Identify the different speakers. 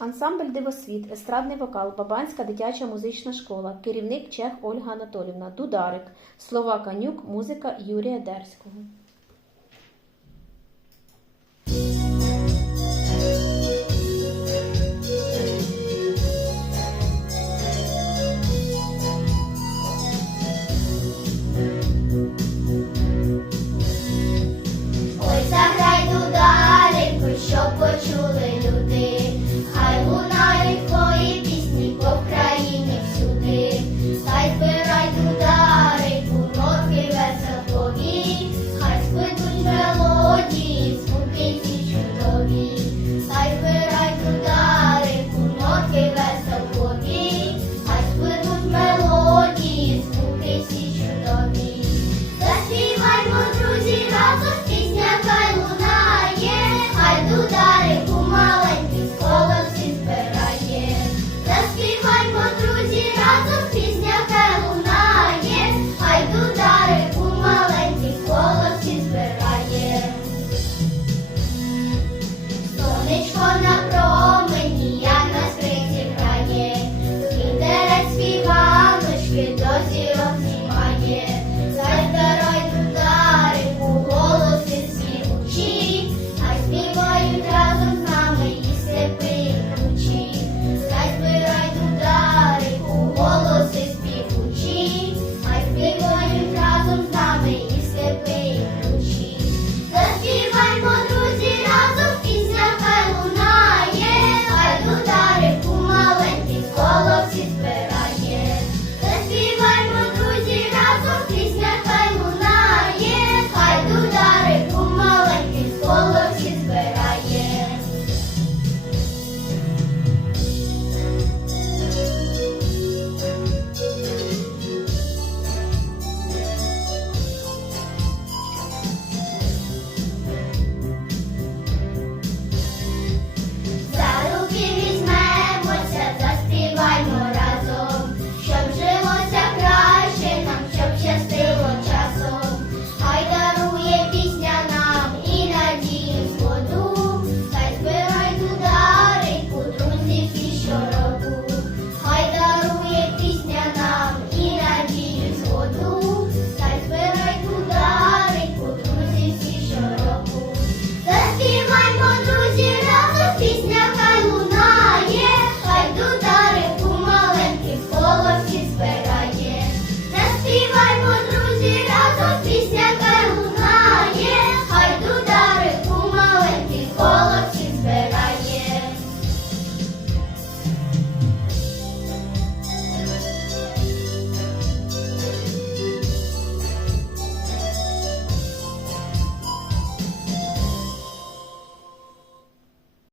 Speaker 1: Ансамбль Дивосвіт, естрадний вокал, Бабанська дитяча музична школа, керівник Чех Ольга Анатолівна, Дударик, слова Канюк, музика Юрія Дерського.